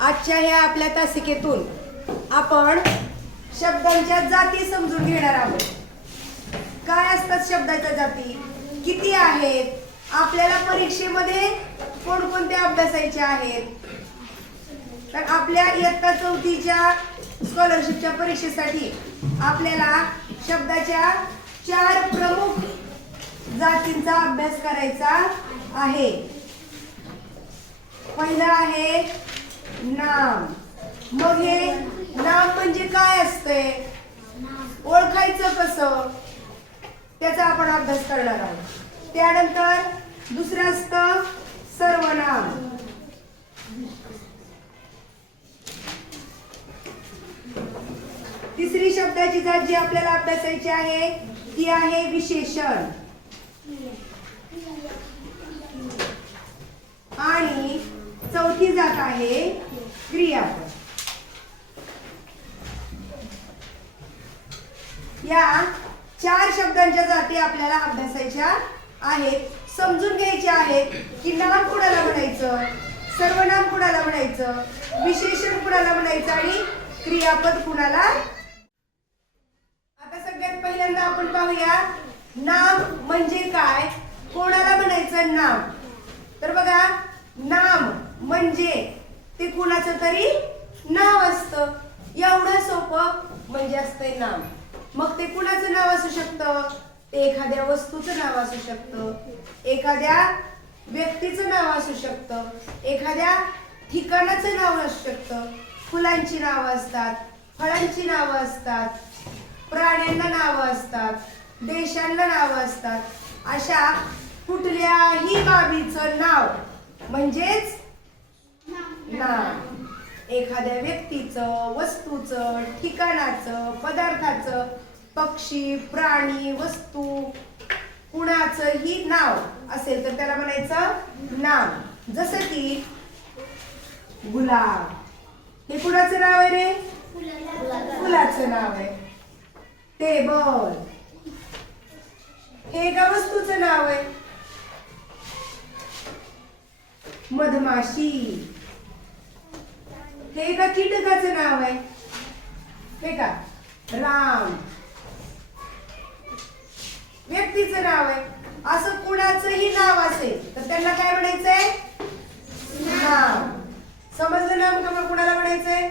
आजच्या ह्या आपल्या तासिकेतून आपण शब्दांच्या जाती समजून घेणार आहोत. काय असतात शब्दाच्या जाती? किती आहेत? आपल्याला परीक्षेमध्ये कोणकोणत्या अभ्यासायच्या आहेत? तर आपल्या इयत्ता चौथीच्या स्कॉलरशिपच्या परीक्षेसाठी आपल्याला शब्दाच्या चार प्रमुख जातींचा अभ्यास करायचा आहे. पहिलं आहे नाम. मग हे नाम म्हणजे काय असतंय ओळखायचं कसं? त्याचा आपण अभ्यास करणार आहोत. त्यानंतर दुसरं असतं सर्वनाम. तिसरी शब्दाची जात जी आपल्याला अभ्यासायची आहे ती आहे विशेषण. आणि चौथी जात आहे. क्रियापद. या चार शब्दांच्या जाती आपल्याला अभ्यासायच्या आहेत. समजून घ्यायचे आहेत की नाम कुणाला म्हणायचं सर्वनाम कुणाला म्हणायचं विशेषण कुणाला म्हणायचं आणि क्रियापद कुणाला? आता सगळ्यात पहिल्यांदा आपण पाहूया नाम म्हणजे काय? कोणाला म्हणायचं नाम? तर बघा नाम. म्हणजे ते कुणाचं तरी नाव असतं. एवढं सोपं म्हणजे असतंय नाव मग ते कुणाचं नाव असू शकतं? ते एखाद्या वस्तूचं नाव असू शकतं. एखाद्या व्यक्तीचं नाव असू शकतं. एखाद्या ठिकाणाचं नाव असू शकतं. फुलांची नावं असतात फळांची नावं असतात प्राण्यांना नावं असतात देशांना नावं असतात. अशा कुठल्याही बाबीचं नाव म्हणजेच नाव एखाद्या व्यक्तीचं वस्तूचं ठिकाणाचं पदार्थाचं पक्षी प्राणी वस्तू कुणाचंही नाव असेल तर त्याला म्हणायचं नाव. जसं की गुलाब. हे कुणाचं नाव आहे रे? फुलाचं नाव आहे. टेबल. हे एका वस्तूचं नाव आहे. मधमाशी. हे एका कीटकाचं नाव आहे. हे का? राम. व्यक्तीचं नाव आहे. असं कुणाचंही नाव असेल तर त्यांना काय म्हणायचंय? नाव समजलं नाम का कुणाला म्हणायचंय?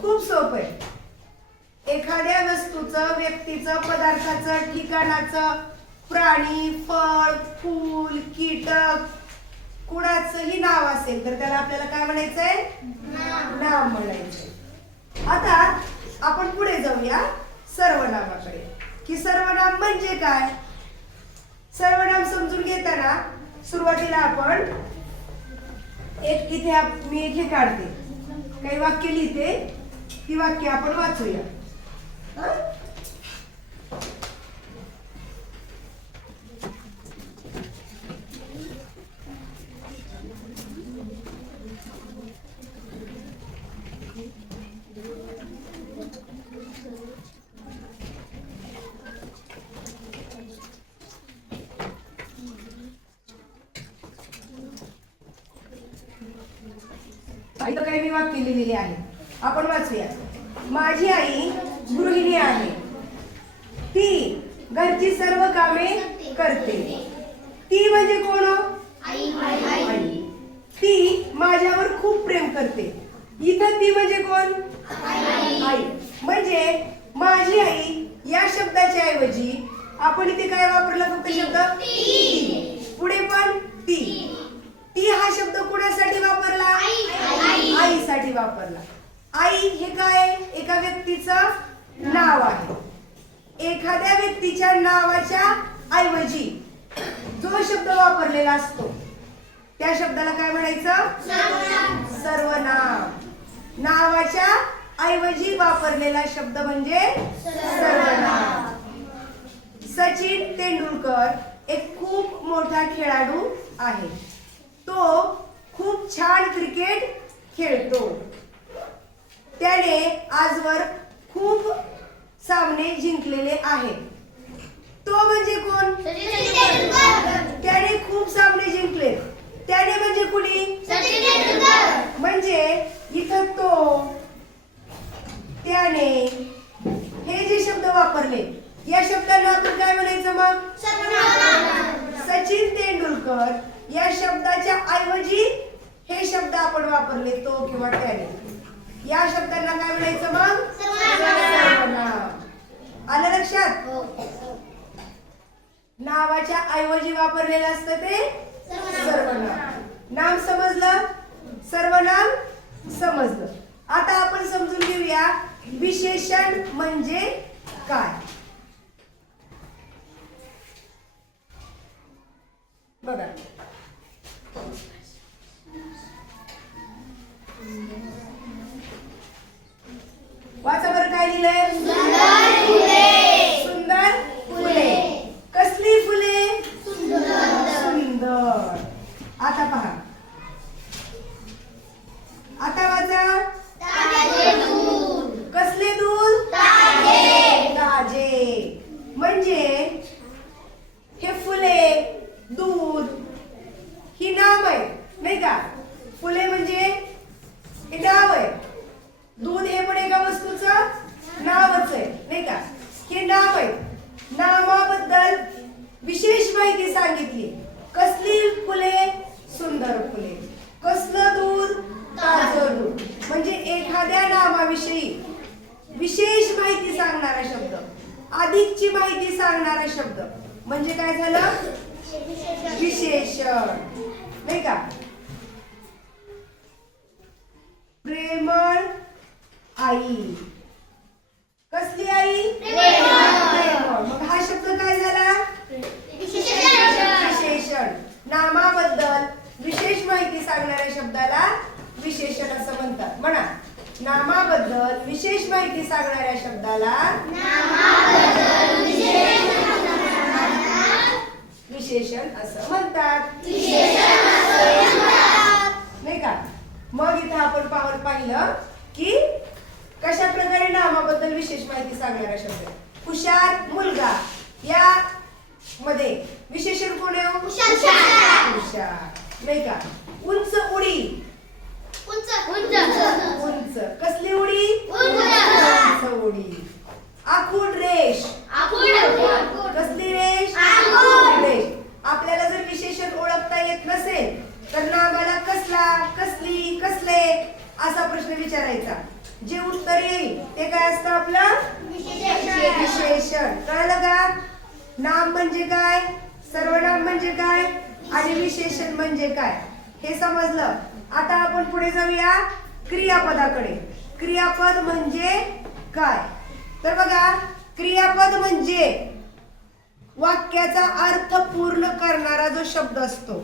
खूप सोपं आहे. एखाद्या वस्तूचं व्यक्तीचं पदार्थाचं ठिकाणाचं प्राणी फळ फूल कीटक कुणाचंही नाव असेल तर त्याला आपल्याला काय म्हणायचंय? नाव म्हणायचंय. आता आपण पुढे जाऊया सर्वनामाकडे. की सर्वनाम म्हणजे काय? सर्वनाम समजून घेताना सुरुवातीला आपण एक इथे मी एक हे काढते. काही वाक्य लिहिते. ती वाक्य आपण वाचूया. काही मी वाक्य लिहिलेले आहे. आपण वाचूया. माझी आई गृहिणी आहे. ती घरची सर्व कामे करते. ती म्हणजे कोण? आई ती माझ्यावर खूप प्रेम करते. इथं ती म्हणजे कोण? आई. म्हणजे माझी आई या शब्दाच्या ऐवजी आपण इथे काय वापरला? फक्त शब्द ती. पुढे पण ती. ती. हा शब्द कुणासाठी वापरला? आईसाठी वापरला. आई हे काय? एका व्यक्तीचं नाव आहे. एखाद्या व्यक्तीच्या नावाच्या ऐवजी जो शब्द वापरलेला असतो त्या शब्दाला काय म्हणायचं? सर्वनाम. नावाच्या ऐवजी वापरलेला शब्द म्हणजे सर्वनाम सचिन तेंडुलकर एक खूप मोठा खेळाडू आहे. तो खूप छान क्रिकेट खेळतो. त्याने आजवर खूप सामने जिंकलेले आहेत. तो म्हणजे कोण? त्याने खूप सामने जिंकले. त्याने म्हणजे कुणी? म्हणजे इथं तो त्याने हे जे शब्द वापरले या शब्दांना आपण काय म्हणायचं मग? सचिन तेंडुलकर या शब्दाच्या ऐवजी हे शब्द आपण वापरले तो किंवा त्याने. या शब्दांना काय म्हणायचं मग? आलं लक्षात? नावाच्या ऐवजी वापरलेलं असतं ते? सर्वनाम. नाम समजलं? सर्वनाम समजलं. आता आपण समजून घेऊया. विशेषण म्हणजे काय? बघा. वाचा बरं काय लिहिलंय सुंदर फुले कसली फुले सुंदर आता पहा आता वाचा कसले दूध ताजे म्हणजे हे फुले दूध ही नाव आहे नाही का फुले म्हणजे हे नाव आहे दूध हे पण एका वस्तूचं नावच आहे नाही का हे नाव आहे नावाबद्दल विशेष माहिती सांगितली कसली फुले सुंदर फुले कसलं दूध ताजं दूध म्हणजे एखाद्या नावाविषयी विशेष माहिती सांगणारा शब्द अधिकची माहिती सांगणारा शब्द म्हणजे काय झालं विशेषण नाही का प्रेमळ आई कसली आई प्रेमळ मग हा शब्द काय झाला विशेषण नामाबद्दल विशेष माहिती सांगणाऱ्या शब्दाला विशेषण असं म्हणतात म्हणा नामाबद्दल विशेष माहिती सांगणाऱ्या शब्दाला विशेषण असं म्हणतात. नाही का? मग इथं आपण पाहून पाहिलं की कशा प्रकारे नामाबद्दल विशेष माहिती सांगणारा शब्द आहे. हुशार मुलगा. या मध्ये विशेषण कोण आहे हो? हुशार. नाही का? उंच उडी. उंच. कसली उडी? उंच उडी आखूड. रेष कसली रेष? आखूड. रेष. आपल्याला जर विशेषण ओळखता येत नसेल तर नावाला कसला कसली कसले असा प्रश्न विचारायचा. जे उत्तर येईल ते काय असतं आपलं? विशेषण. कळलं का? नाम म्हणजे काय? सर्वनाम म्हणजे काय? आणि विशेषण म्हणजे काय? हे समजलं? आता आपण पुढे जाऊया क्रियापदाकडे. क्रियापद म्हणजे काय? तर बघा क्रियापद म्हणजे वाक्याचा अर्थ पूर्ण करणारा जो शब्द असतो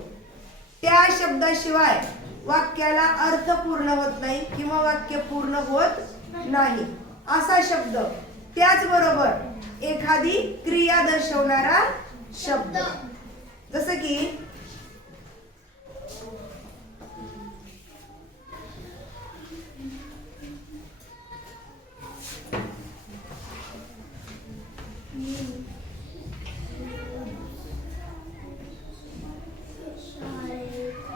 त्या शब्दाशिवाय वाक्याला अर्थ पूर्ण होत नाही किंवा वाक्य पूर्ण होत नाही. असा शब्द त्याचबरोबर एखादी क्रिया दर्शवणारा शब्द. जसं की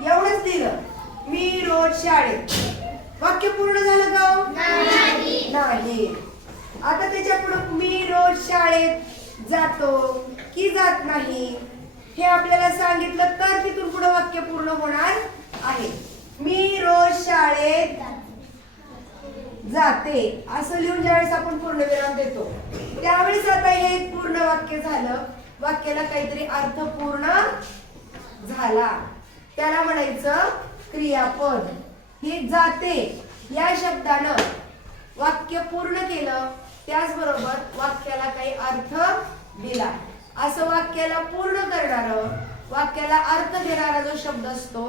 एवढंच दिलं शाळेत वाक्य पूर्ण झालं का हो? नाही. आता त्याच्या पुढे मी रोज शाळेत जातो की जात नाही हे आपल्याला सांगितलं तर तिथून पुढे वाक्य पूर्ण होणार आहे. मी रोज शाळेत जाते. असं लिहून ज्यावेळेस आपण पूर्ण विराम देतो त्यावेळेस आता हे एक पूर्ण वाक्य झालं. वाक्याला काहीतरी अर्थ पूर्ण झाला. त्याला म्हणायचं क्रियापद. हे जाते. या शब्दानं वाक्य पूर्ण केलं त्याचबरोबर वाक्याला काही अर्थ दिला. असं वाक्याला पूर्ण करणार वाक्याला अर्थ देणारा जो शब्द असतो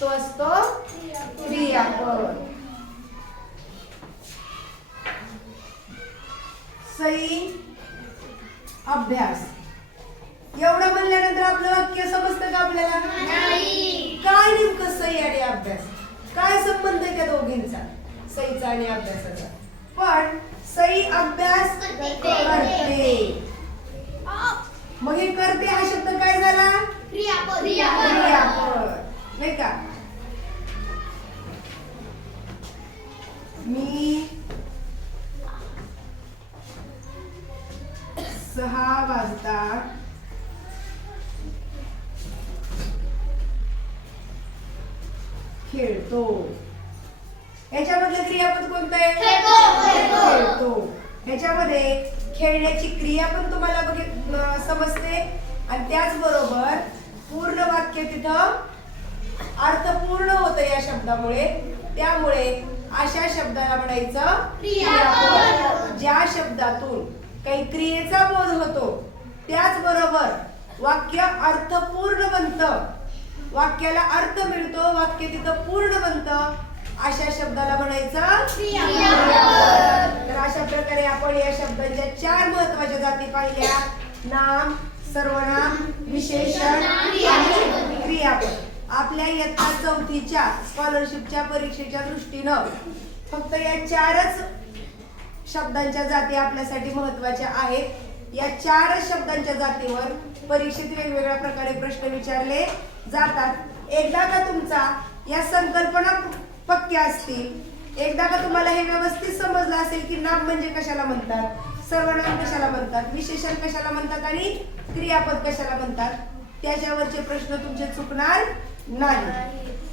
तो असतो क्रियापद. सई अभ्यास. एवढं म्हणल्यानंतर आपलं वाक्य समजतं का आपल्याला काय नेमकं सई आणि अभ्यास. काय संबंध आहे त्या दोघींचा? सईचा आणि अभ्यासाचा. पण सई अभ्यास करते. मग हे करते हा शब्द काय झाला? नाही का? मी सहा वाजता खेळतो. याच्यामधलं क्रियापद कोणतं आहे? खेळतो. खेळतो. ह्याच्यामध्ये खेळण्याची क्रिया पण तुम्हाला बघित समजते. आणि त्याचबरोबर पूर्ण वाक्य तिथं अर्थपूर्ण होतं या शब्दामुळे. त्यामुळे अशा शब्दाला म्हणायचं. ज्या शब्दातून काही क्रियेचा बोध होतो त्याचबरोबर वाक्य अर्थपूर्ण बनतं. वाक्याला अर्थ मिळतो वाक्य तिथं पूर्ण बनतं. अशा शब्दाला म्हणायचं. तर अशा प्रकारे आपण या शब्दांच्या चार महत्त्वाच्या जाती पाहिल्या. नाम सर्वनाम विशेषण आणि क्रियापद. आपल्या इयत्ता चौथीच्या स्कॉलरशिपच्या परीक्षेच्या दृष्टीनं फक्त या चारच शब्दांच्या जाती आपल्यासाठी महत्त्वाच्या आहेत. या चार शब्दांच्या जातीवर परीक्षेत वेगवेगळ्या प्रकारे प्रश्न विचारले जातात. एकदा का तुमचा या संकल्पना पक्क्या असतील? एकदा का तुम्हाला हे व्यवस्थित समजलं असेल की नाम म्हणजे कशाला म्हणतात? सर्वनाम कशाला म्हणतात? विशेषण कशाला म्हणतात आणि क्रियापद कशाला म्हणतात? त्याच्यावरचे प्रश्न तुमचे चुकणार नाही.